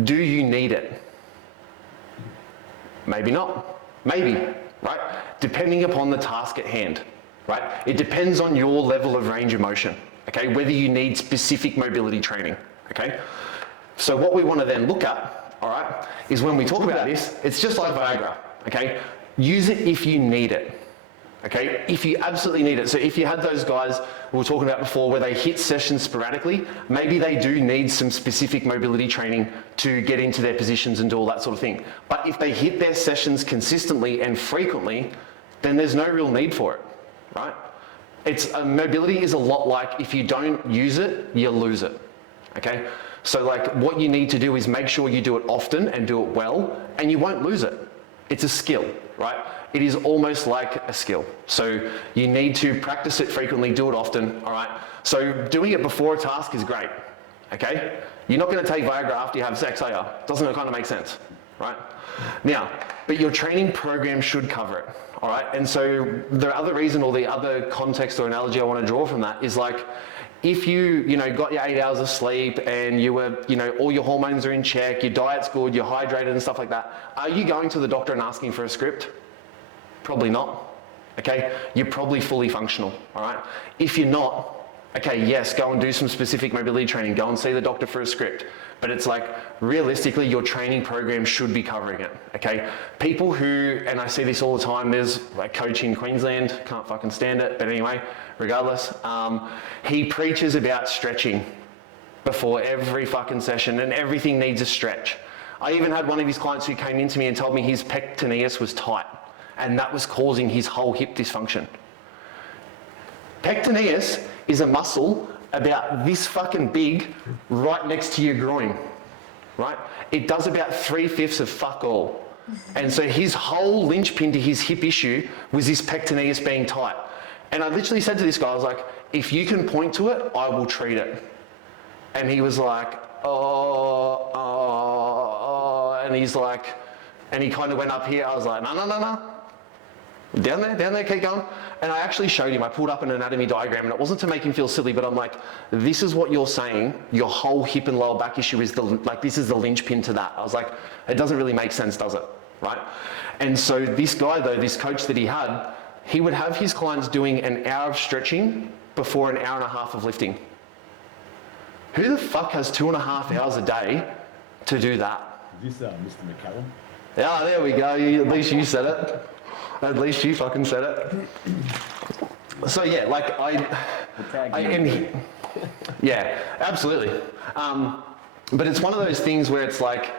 Do you need it? Maybe not. Maybe, right? Depending upon the task at hand, right? It depends on your level of range of motion, okay? Whether you need specific mobility training, okay? So what we want to then look at, all right, is when we talk about this, it's just like Viagra, okay? Use it if you need it. Okay, if you absolutely need it. So if you had those guys we were talking about before where they hit sessions sporadically, maybe they do need some specific mobility training to get into their positions and do all that sort of thing. But if they hit their sessions consistently and frequently, then there's no real need for it, right? Mobility is a lot like if you don't use it, you lose it, okay? So like what you need to do is make sure you do it often and do it well, and you won't lose it. It's a skill, right? It is almost like a skill. So you need to practice it frequently, do it often, all right? So doing it before a task is great, okay? You're not gonna take Viagra after you have sex, are you? Doesn't it kind of make sense, right? Now, but your training program should cover it, all right? And so the other reason or the other context or analogy I wanna draw from that is like, if you got your 8 hours of sleep and you were, all your hormones are in check, your diet's good, you're hydrated and stuff like that, are you going to the doctor and asking for a script? Probably not, okay? You're probably fully functional, all right? If you're not, okay, yes, go and do some specific mobility training, go and see the doctor for a script. But it's like, realistically, your training program should be covering it, okay? People who, and I see this all the time, there's like coach in Queensland, can't fucking stand it, but anyway, regardless, he preaches about stretching before every fucking session and everything needs a stretch. I even had one of his clients who came into me and told me his pectineus was tight and that was causing his whole hip dysfunction. Pectineus is a muscle about this fucking big right next to your groin, right? It does about 3/5 of fuck all. And so his whole linchpin to his hip issue was his pectineus being tight. And I literally said to this guy, I was like, if you can point to it, I will treat it. And he was like, and he's like, and he kind of went up here. I was like, no. Down there, keep going. And I actually showed him, I pulled up an anatomy diagram, and it wasn't to make him feel silly, but I'm like, this is what you're saying, your whole hip and lower back issue is this is the linchpin to that. I was like, it doesn't really make sense, does it? Right? And so this guy though, this coach that he had, he would have his clients doing an hour of stretching before an hour and a half of lifting. Who the fuck has 2.5 hours a day to do that? Is this Mr. McCallum? Yeah, there we go. At least you said it. At least you fucking said it. So yeah, like yeah, absolutely. But it's one of those things where it's like,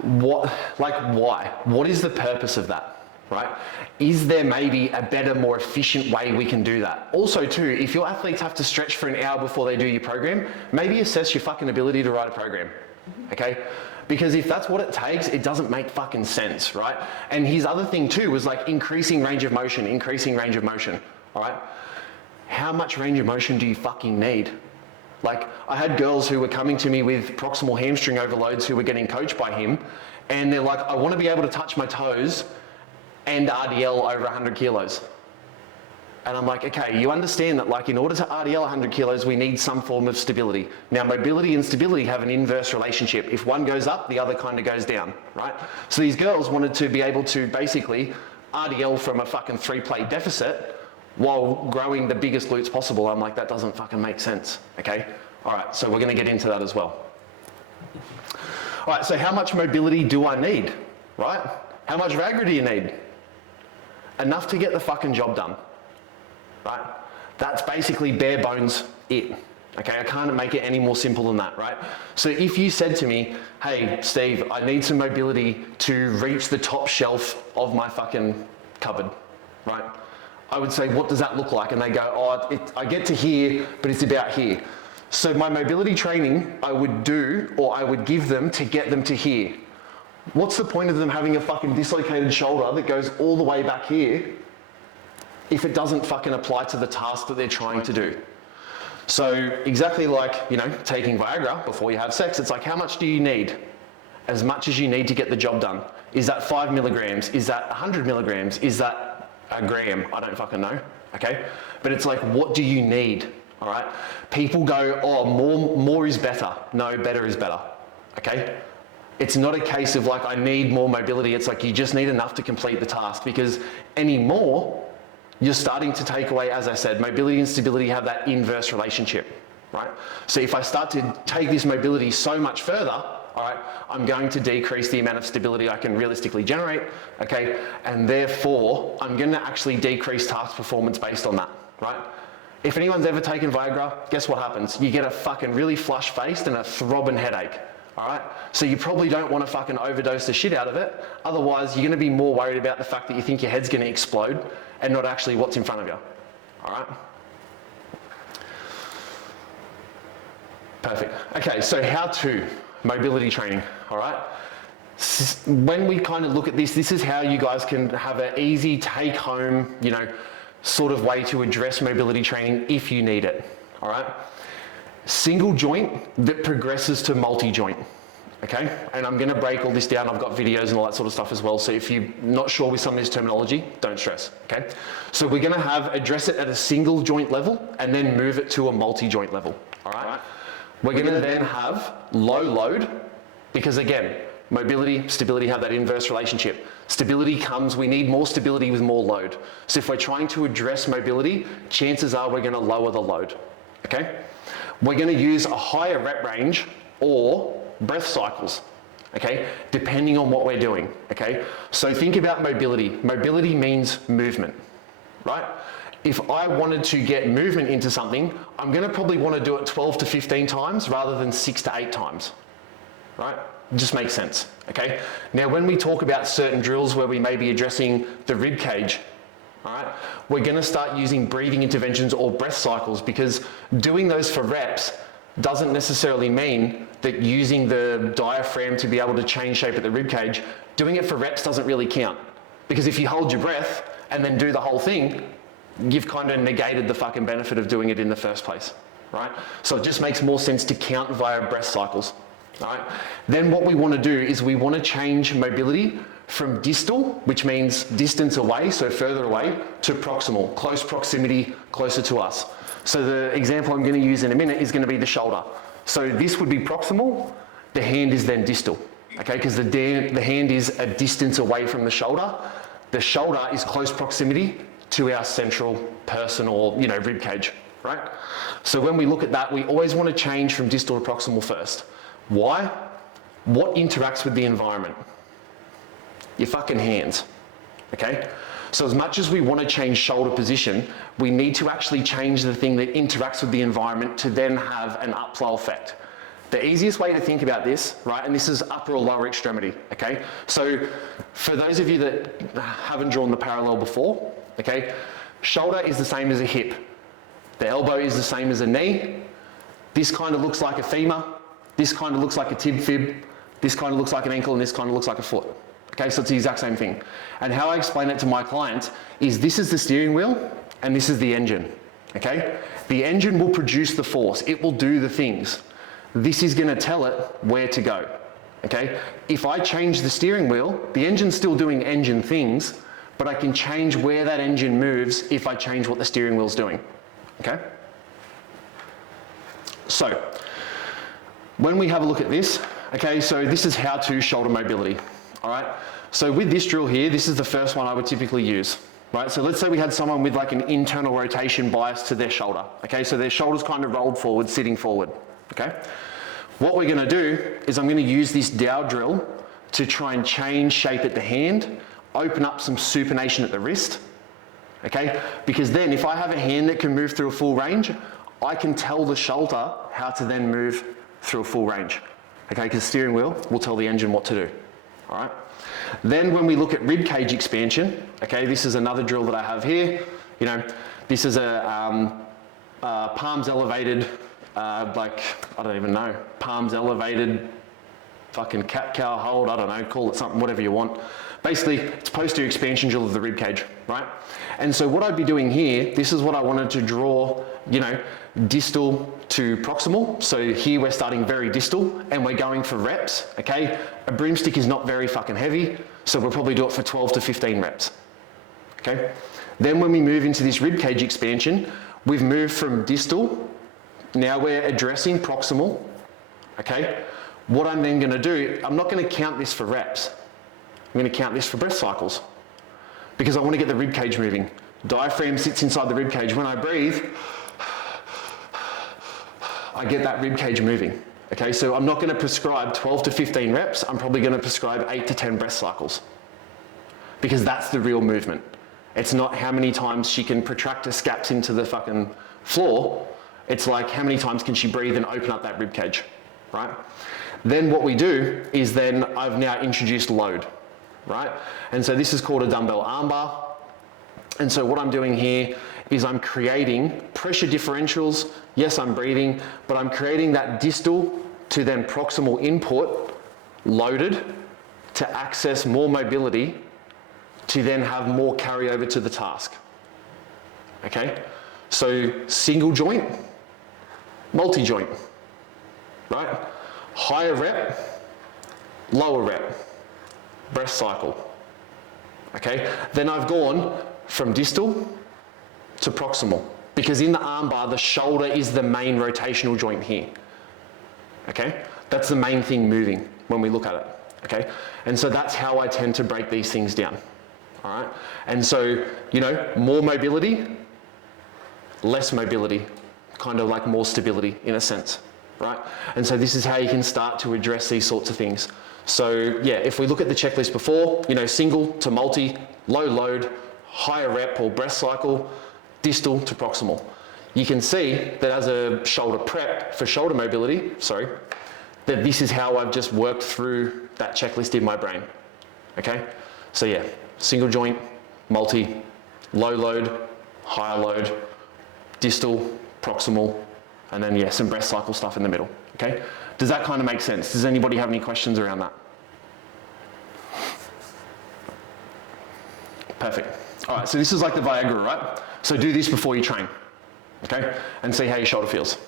why? What is the purpose of that, right? Is there maybe a better, more efficient way we can do that? Also too, if your athletes have to stretch for an hour before they do your program, maybe assess your fucking ability to write a program, okay? Because if that's what it takes, it doesn't make fucking sense, right? And his other thing too was like increasing range of motion, all right? How much range of motion do you fucking need? Like, I had girls who were coming to me with proximal hamstring overloads who were getting coached by him, and they're like, I want to be able to touch my toes and RDL over 100 kilos. And I'm like, okay, you understand that like in order to RDL 100 kilos, we need some form of stability. Now, mobility and stability have an inverse relationship. If one goes up, the other kind of goes down, right? So these girls wanted to be able to basically RDL from a fucking 3-plate deficit while growing the biggest glutes possible. I'm like, that doesn't fucking make sense, okay? All right, so we're gonna get into that as well. All right, so how much mobility do I need, right? How much Viagra do you need? Enough to get the fucking job done, right? That's basically bare bones it, okay? I can't make it any more simple than that, right? So if you said to me, hey, Steve, I need some mobility to reach the top shelf of my fucking cupboard, right? I would say, what does that look like? And they go, oh, I get to here, but it's about here. So my mobility training I would do, or I would give them to get them to here. What's the point of them having a fucking dislocated shoulder that goes all the way back here if it doesn't fucking apply to the task that they're trying to do? So exactly like, you know, taking Viagra before you have sex, it's like, how much do you need? As much as you need to get the job done. Is that 5 milligrams? Is that 100 milligrams? Is that a gram? I don't fucking know, okay? But it's like, what do you need, all right? People go, oh, more is better. No, better is better, okay? It's not a case of like, I need more mobility. It's like, you just need enough to complete the task, because any more, you're starting to take away, as I said, mobility and stability have that inverse relationship, right? So if I start to take this mobility so much further, all right, I'm going to decrease the amount of stability I can realistically generate, okay? And therefore, I'm going to actually decrease task performance based on that, right? If anyone's ever taken Viagra, guess what happens? You get a fucking really flush face and a throbbing headache, all right? So you probably don't want to fucking overdose the shit out of it. Otherwise, you're going to be more worried about the fact that you think your head's going to explode and not actually what's in front of you, all right? Perfect. Okay, so how to mobility training, all right? When we kind of look at this, this is how you guys can have an easy take home, you know, sort of way to address mobility training if you need it, all right? Single joint that progresses to multi-joint, okay? And I'm gonna break all this down. I've got videos and all that sort of stuff as well. So if you're not sure with some of this terminology, don't stress, okay? So we're gonna address it at a single joint level and then move it to a multi-joint level, all right? We're going to then have low load, because again, mobility, stability have that inverse relationship. Stability comes, we need more stability with more load. So if we're trying to address mobility, chances are we're going to lower the load, okay? We're going to use a higher rep range or breath cycles, okay? Depending on what we're doing, okay? So think about mobility. Mobility means movement, right? If I wanted to get movement into something, I'm going to probably want to do it 12 to 15 times rather than 6 to 8 times, right? It just makes sense, okay? Now, when we talk about certain drills where we may be addressing the rib cage, all right? We're gonna start using breathing interventions or breath cycles, because doing those for reps doesn't necessarily mean that using the diaphragm to be able to change shape at the rib cage, doing it for reps doesn't really count. Because if you hold your breath and then do the whole thing, you've kind of negated the fucking benefit of doing it in the first place, right? So it just makes more sense to count via breath cycles, right? Then what we want to do is we want to change mobility from distal, which means distance away, so further away, to proximal, close proximity, closer to us. So the example I'm going to use in a minute is going to be the shoulder. So this would be proximal, the hand is then distal, okay? Because the hand is a distance away from the shoulder. The shoulder is close proximity to our central person or, you know, rib cage, right? So when we look at that, we always want to change from distal to proximal first. Why? What interacts with the environment? Your fucking hands, okay? So as much as we want to change shoulder position, we need to actually change the thing that interacts with the environment to then have an upflow effect. The easiest way to think about this, right, and this is upper or lower extremity, okay? So for those of you that haven't drawn the parallel before, okay, shoulder is the same as a hip. The elbow is the same as a knee. This kind of looks like a femur. This kind of looks like a tib fib. This kind of looks like an ankle, and this kind of looks like a foot. Okay, so it's the exact same thing. And how I explain it to my clients is this is the steering wheel and this is the engine, okay? The engine will produce the force. It will do the things. This is gonna tell it where to go, okay? If I change the steering wheel, the engine's still doing engine things, but I can change where that engine moves if I change what the steering wheel's doing, okay? So, when we have a look at this, okay, so this is how to shoulder mobility. All right, so with this drill here, this is the first one I would typically use, right? So let's say we had someone with like an internal rotation bias to their shoulder, okay? So their shoulder's kind of rolled forward, sitting forward, okay? What we're gonna do is I'm gonna use this dowel drill to try and change shape at the hand, open up some supination at the wrist, okay? Because then if I have a hand that can move through a full range, I can tell the shoulder how to then move through a full range, okay? Because the steering wheel will tell the engine what to do. All right. Then when we look at rib cage expansion, okay, this is another drill that I have here. You know, this is a palms elevated, like, I don't even know, palms elevated, fucking cat-cow hold, I don't know, call it something, whatever you want. Basically, it's posterior expansion drill of the rib cage, right? And so what I'd be doing here, this is what I wanted to draw, you know, distal to proximal. So here we're starting very distal and we're going for reps, okay? A broomstick is not very fucking heavy, so we'll probably do it for 12 to 15 reps, okay? Then when we move into this rib cage expansion, we've moved from distal, now we're addressing proximal, okay? What I'm then gonna do, I'm not gonna count this for reps. I'm gonna count this for breath cycles because I wanna get the rib cage moving. Diaphragm sits inside the rib cage. When I breathe, I get that rib cage moving. Okay, so I'm not gonna prescribe 12 to 15 reps, I'm probably gonna prescribe 8 to 10 breath cycles because that's the real movement. It's not how many times she can protract her scaps into the fucking floor, it's like how many times can she breathe and open up that rib cage, right? Then what we do is then I've now introduced load, right? And so this is called a dumbbell armbar. And so what I'm doing here is I'm creating pressure differentials. Yes, I'm breathing, but I'm creating that distal to then proximal input loaded to access more mobility to then have more carryover to the task. Okay? So single joint, multi-joint, right? Higher rep, lower rep, breath cycle. Okay? Then I've gone from distal to proximal because in the armbar, the shoulder is the main rotational joint here. Okay? That's the main thing moving when we look at it. Okay? And so that's how I tend to break these things down. All right? And so, you know, more mobility, less mobility, kind of like more stability in a sense, right? And so this is how you can start to address these sorts of things. So yeah, if we look at the checklist before, you know, single to multi, low load, higher rep or breath cycle, distal to proximal. You can see that as a shoulder prep for shoulder mobility, that this is how I've just worked through that checklist in my brain, okay? So yeah, single joint, multi, low load, higher load, distal, proximal, and then yeah, some breath cycle stuff in the middle, okay? Does that kind of make sense? Does anybody have any questions around that? Perfect. All right, so this is like the Viagra, right? So do this before you train, okay? And see how your shoulder feels.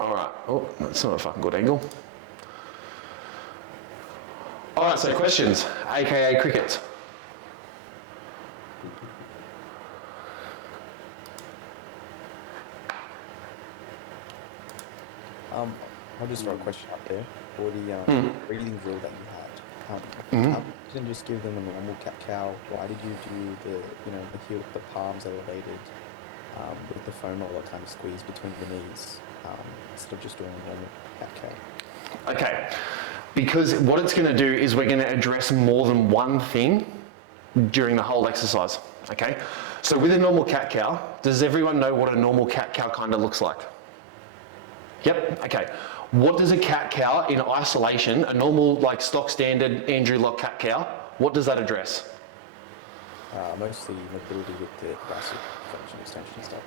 All right, oh, that's not a fucking good angle. All right, so questions, AKA crickets. I'll just throw a question up there for the breathing drill that you had. Mhm. You didn't just give them a normal cat-cow. Why did you do the heel, the palms elevated with the foam roller kind of squeeze between the knees instead of just doing a normal cat-cow? Okay, because what it's going to do is we're going to address more than one thing during the whole exercise, okay? So with a normal cat-cow, does everyone know what a normal cat-cow kind of looks like? Yep, okay. What does a cat-cow in isolation, a normal like stock standard Andrew Locke cat-cow, what does that address? Mostly mobility with the thoracic flexion extension stuff.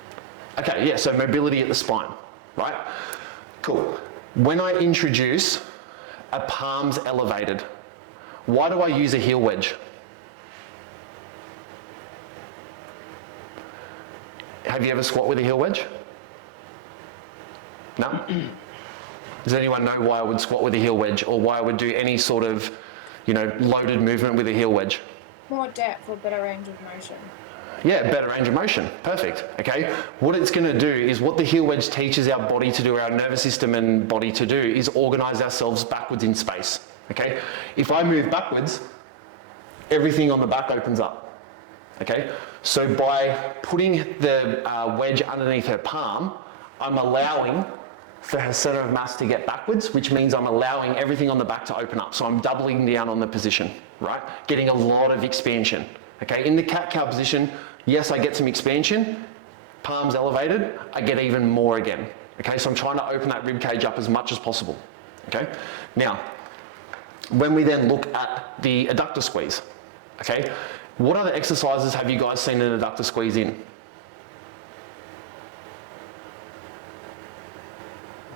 Okay, yeah, so mobility at the spine, right? Cool. When I introduce a palms elevated, why do I use a heel wedge? Have you ever squat with a heel wedge? No? Does anyone know why I would squat with a heel wedge or why I would do any sort of, loaded movement with a heel wedge? More depth or better range of motion. Yeah, better range of motion. Perfect. Okay. What it's going to do is what the heel wedge teaches our body to do, our nervous system and body to do, is organize ourselves backwards in space. Okay. If I move backwards, everything on the back opens up. Okay. So by putting the wedge underneath her palm, I'm allowing for her center of mass to get backwards, which means I'm allowing everything on the back to open up. So I'm doubling down on the position, right? Getting a lot of expansion. Okay, in the cat-cow position, yes, I get some expansion, palms elevated, I get even more again. Okay, so I'm trying to open that rib cage up as much as possible. Okay, now, when we then look at the adductor squeeze, okay, what other exercises have you guys seen an adductor squeeze in?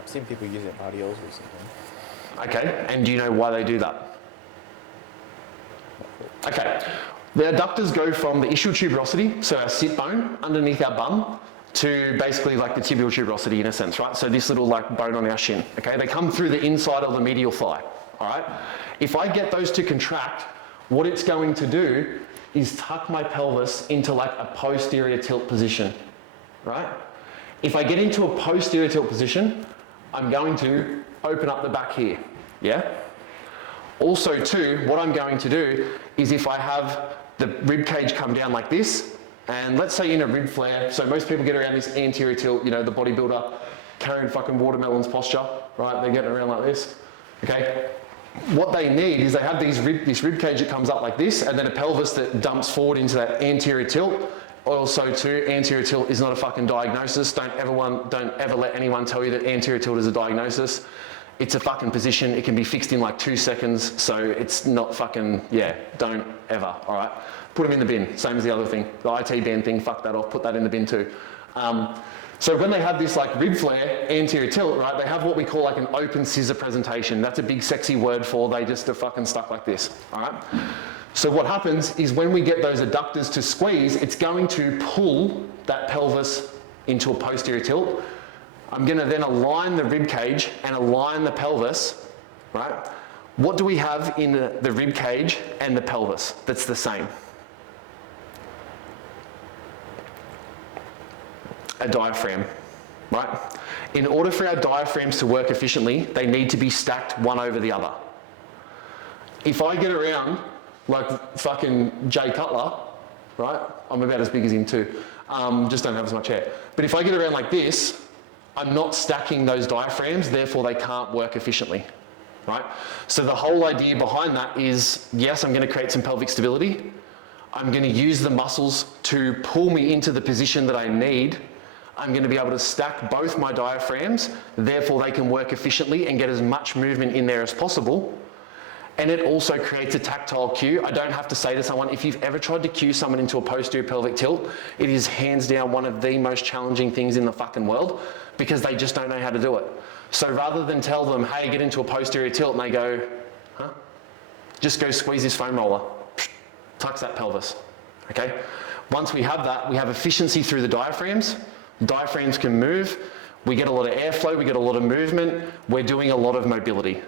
I've seen people use it in RDLs recently. Okay, and do you know why they do that? Okay, the adductors go from the ischial tuberosity, so our sit bone underneath our bum, to basically like the tibial tuberosity in a sense, right? So this little like bone on our shin, okay? They come through the inside of the medial thigh, all right? If I get those to contract, what it's going to do is tuck my pelvis into like a posterior tilt position, right? If I get into a posterior tilt position, I'm going to open up the back here, yeah? Also too, what I'm going to do is if I have the rib cage come down like this, and let's say in a rib flare, so most people get around this anterior tilt, the bodybuilder carrying fucking watermelons posture, right? They're getting around like this, okay? What they need is they have this rib cage that comes up like this, and then a pelvis that dumps forward into that anterior tilt. Also too, anterior tilt is not a fucking diagnosis. Don't ever let anyone tell you that anterior tilt is a diagnosis. It's a fucking position. It can be fixed in like 2 seconds. So it's not fucking, don't ever, all right? Put them in the bin, same as the other thing. The IT band thing, fuck that off, put that in the bin too. So when they have this like rib flare, anterior tilt, right, they have what we call like an open scissor presentation. That's a big sexy word for they just are fucking stuck like this, all right? So what happens is when we get those adductors to squeeze, it's going to pull that pelvis into a posterior tilt. I'm going to then align the rib cage and align the pelvis, right? What do we have in the rib cage and the pelvis that's the same? A diaphragm, right? In order for our diaphragms to work efficiently, they need to be stacked one over the other. If I get around like fucking Jay Cutler, right? I'm about as big as him too. Just don't have as much hair. But if I get around like this, I'm not stacking those diaphragms, therefore they can't work efficiently, right? So the whole idea behind that is, yes, I'm going to create some pelvic stability. I'm going to use the muscles to pull me into the position that I need. I'm going to be able to stack both my diaphragms, therefore they can work efficiently and get as much movement in there as possible. And it also creates a tactile cue. I don't have to say to someone, if you've ever tried to cue someone into a posterior pelvic tilt, it is hands down one of the most challenging things in the fucking world because they just don't know how to do it. So rather than tell them, hey, get into a posterior tilt, and they go, huh? Just go squeeze this foam roller, tucks that pelvis, okay? Once we have that, we have efficiency through the diaphragms. Diaphragms can move. We get a lot of airflow, we get a lot of movement. We're doing a lot of mobility.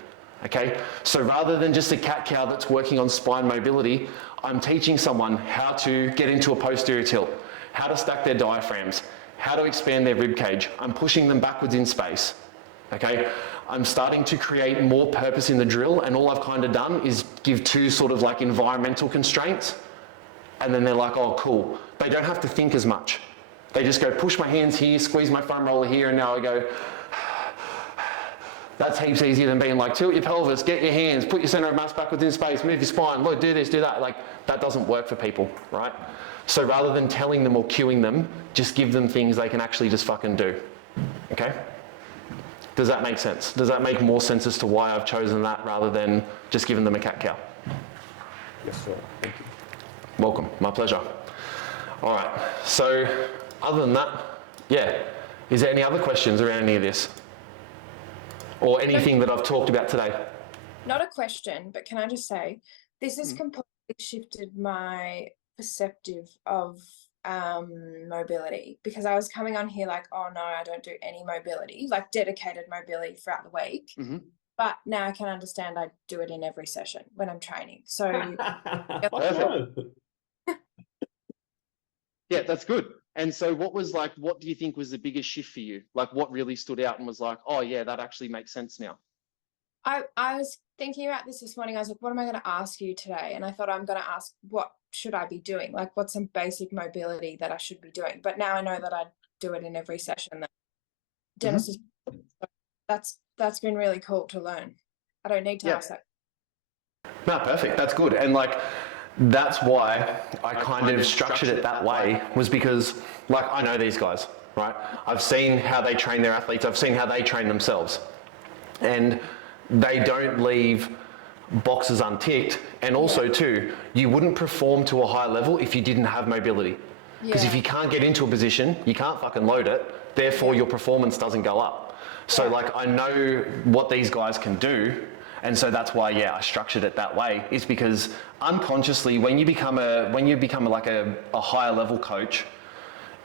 Okay, so rather than just a cat-cow that's working on spine mobility, I'm teaching someone how to get into a posterior tilt, how to stack their diaphragms, how to expand their rib cage. I'm pushing them backwards in space. Okay, I'm starting to create more purpose in the drill, and all I've kind of done is give 2 sort of like environmental constraints, and then they're like, oh, cool. They don't have to think as much. They just go, push my hands here, squeeze my foam roller here, and now I go, that's heaps easier than being like, tilt your pelvis, get your hands, put your center of mass backwards in space, move your spine, look, do this, do that. Like, that doesn't work for people, right? So rather than telling them or cueing them, just give them things they can actually just fucking do, okay? Does that make sense? Does that make more sense as to why I've chosen that rather than just giving them a cat-cow? Yes, sir. Thank you. Welcome, my pleasure. All right, so other than that, yeah, is there any other questions around any of this? Or anything that I've talked about today? Not a question, but can I just say, this has completely shifted my perspective of mobility, because I was coming on here like, oh no, I don't do any mobility, like dedicated mobility throughout the week. But now I can understand I do it in every session when I'm training. So Perfect. Yeah, that's good. And so what do you think was the biggest shift for you? Like what really stood out and was like, oh yeah, that actually makes sense now? I was thinking about this morning. I was like, what am I going to ask you today? And I thought I'm going to ask, what should I be doing? Like, what's some basic mobility that I should be doing? But now I know that I do it in every session. That Dennis is, that's been really cool to learn. I don't need to ask that. No, perfect. That's good. And like, that's why I kind of structured it that way, was because like, I know these guys, right? I've seen how they train their athletes. I've seen how they train themselves. And they don't leave boxes unticked. And also too, you wouldn't perform to a high level if you didn't have mobility. Because if you can't get into a position, you can't fucking load it. Therefore, your performance doesn't go up. So like, I know what these guys can do. And so that's why, I structured it that way, is because unconsciously, when you become like a higher level coach,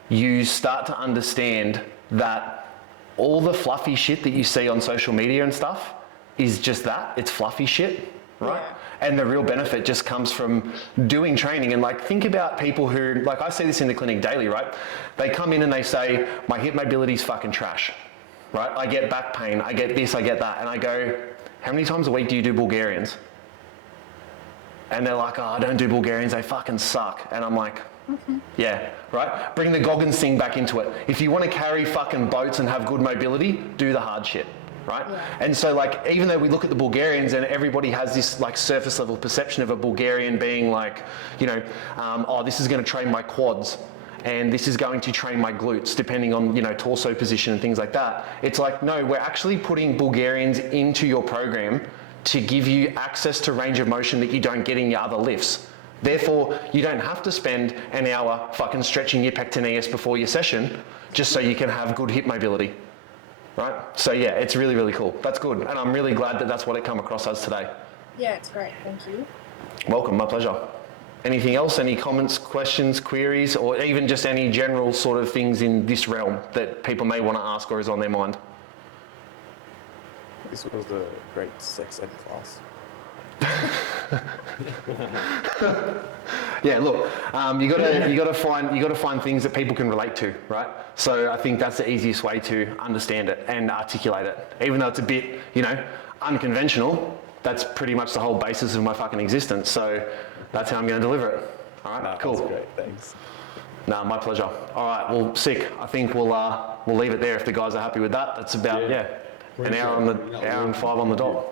you start to understand that all the fluffy shit that you see on social media and stuff is just that, it's fluffy shit, right? Yeah. And the real benefit just comes from doing training. And like, think about people who, like I see this in the clinic daily, right? They come in and they say, my hip mobility is fucking trash, right? I get back pain, I get this, I get that. And I go, how many times a week do you do Bulgarians? And they're like, oh, I don't do Bulgarians, they fucking suck. And I'm like, yeah, right? Bring the Goggins thing back into it. If you want to carry fucking boats and have good mobility, do the hard shit, right? Yeah. And so like, even though we look at the Bulgarians and everybody has this like surface level perception of a Bulgarian being like, you know, oh, this is going to train my quads, and this is going to train my glutes, depending on, you know, torso position and things like that. It's like, no, we're actually putting Bulgarians into your program to give you access to range of motion that you don't get in your other lifts. Therefore, you don't have to spend an hour fucking stretching your pectineus before your session just so you can have good hip mobility, right? So yeah, it's really, really cool. That's good. And I'm really glad that that's what it come across as today. Yeah, it's great. Thank you. Welcome, my pleasure. Anything else? Any comments, questions, queries, or even just any general sort of things in this realm that people may want to ask or is on their mind? This was a great sex ed class. Yeah, look, you gotta find things that people can relate to, right? So I think that's the easiest way to understand it and articulate it. Even though it's a bit, you know, unconventional, that's pretty much the whole basis of my fucking existence. So that's how I'm going to deliver it. All right, cool. That's great, thanks. No, my pleasure. All right, well, sick. I think we'll leave it there if the guys are happy with that. That's about an hour and 5 on the dot.